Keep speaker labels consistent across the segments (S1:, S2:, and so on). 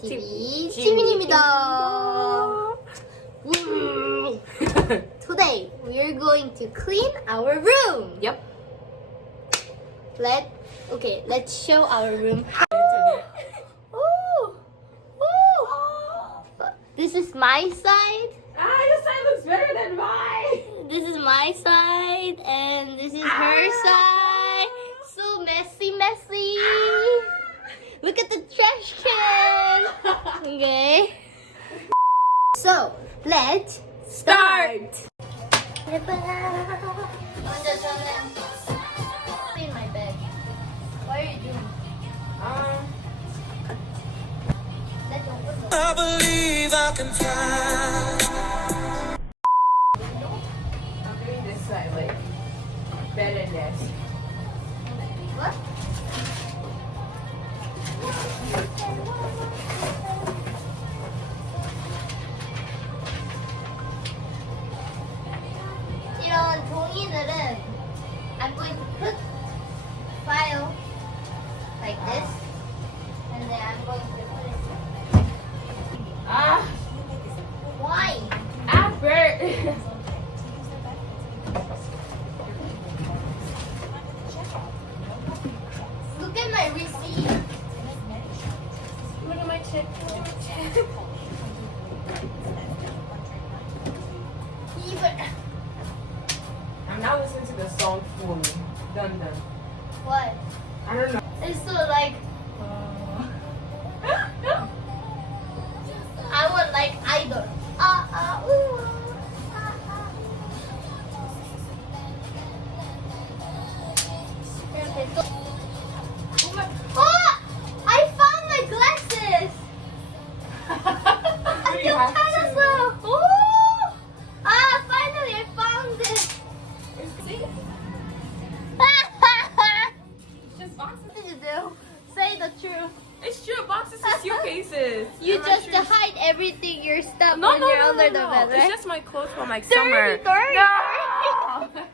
S1: TV
S2: 지-
S1: 지민입니다. 음. Today we're going to clean our room.
S2: Yep.
S1: Let okay, let's show our room. Ooh. Ooh. This is my side.
S2: Ah, your side looks better than mine.
S1: This is my side, and this is her side. So messy, messy. Look at the trash can. okay. So let's
S2: start.
S1: What are you doing?
S3: I believe I can fly.
S2: Like this
S1: and then I'm going to put it
S2: Ah,
S1: why?
S2: effort.
S1: Look at my receipt.
S2: Look at my check. Look at my check.
S1: Even
S2: I'm now listening to the song fully. Done done.
S1: what?
S2: I don't know.
S1: It's so like. I want like either. Uh, uh, ooh. Ah, ah. Oh! I found my glasses!
S2: boxes.
S1: what did you do? Say the truth.
S2: It's true. Boxes and suitcases.
S1: You
S2: And
S1: just hide everything, your stuff
S2: No,
S1: when
S2: no,
S1: you're
S2: no,
S1: under
S2: no,
S1: the
S2: no.
S1: bed, right?
S2: It's just my clothes from like
S1: Dirty,
S2: summer.
S1: dirty,
S2: No.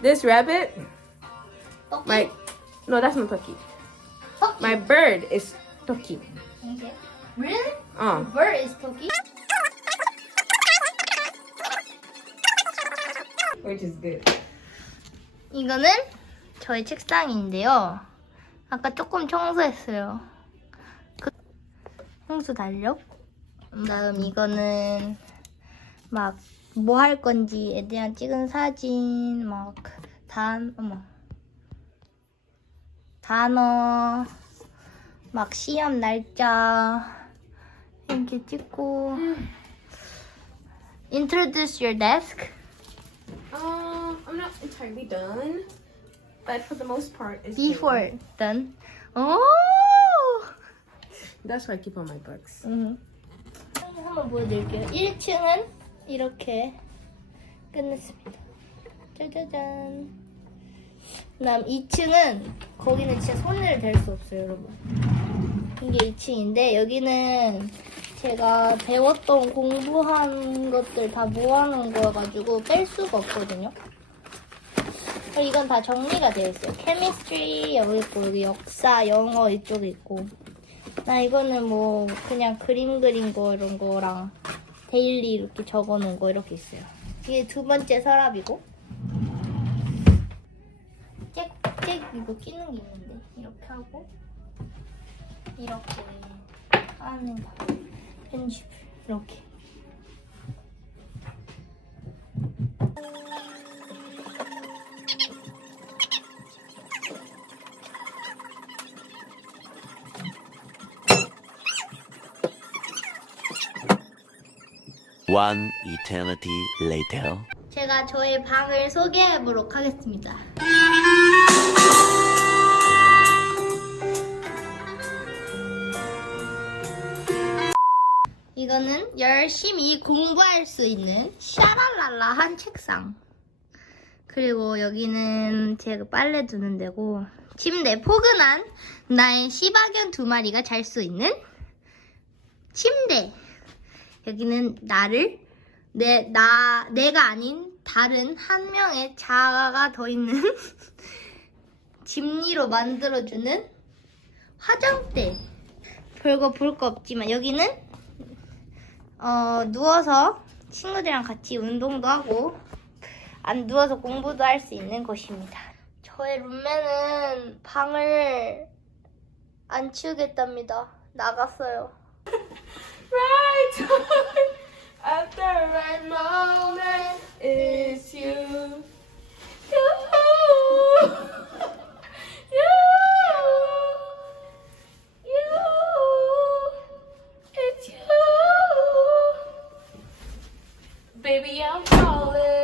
S2: This rabbit,
S1: Okay.
S2: my no, that's not Toki.
S1: Toki.
S2: My bird is Toki.
S1: Okay. Really?
S2: Uh.
S1: Bird is Toki?
S2: Which is good.
S1: 이거는 저희 책상인데요. 아까 조금 청소했어요. 그 홍수 달력. 그다음 이거는 막 뭐 할 건지에 대한 찍은 사진, 막 단, 어머. 단어, 막 시험 날짜 이렇게 찍고. Introduce your desk.
S2: Um, I'm not entirely done, but for the most part, it's
S1: Before done. 오!
S2: That's where I keep all my books.
S1: 음. 한번 보여드릴게요. 1층은 이렇게 끝냈습니다. 짜자잔. 그다음 2층은 거기는 진짜 손을 댈 수 없어요, 여러분. 이게 2층인데 여기는 제가 배웠던 공부한 것들 다 모아놓은 거여가지고 뺄 수가 없거든요. 그리고 이건 다 정리가 되어 있어요. 케미스트리 여기 있고 여기 역사, 영어 이쪽에 있고. 나 이거는 뭐 그냥 그림 그린 거 이런 거랑 데일리 이렇게 적어놓은 거 이렇게 있어요. 이게 두 번째 서랍이고 잭잭 이거 끼는 게 있는데 이렇게 하고 이렇게 하는 거 편집 이렇게
S4: One eternity later.
S1: 제가 저의 방을 소개해 보도록 하겠습니다. 이거는 열심히 공부할 수 있는 샤랄랄라한 책상. 그리고 여기는 제가 빨래 두는 데고 침대 포근한 나의 시바견 두 마리가 잘 수 있는 침대. 여기는 나를 내 나 내가 아닌 다른 한 명의 자아가 더 있는 집리로 만들어주는 화장대. 별거 볼 거 없지만 여기는 어, 누워서 친구들이랑 같이 운동도 하고 안 누워서 공부도 할 수 있는 곳입니다. 저의 룸메는 방을 안 치우겠답니다. 나갔어요.
S2: Right. The right moment. baby, I'm falling.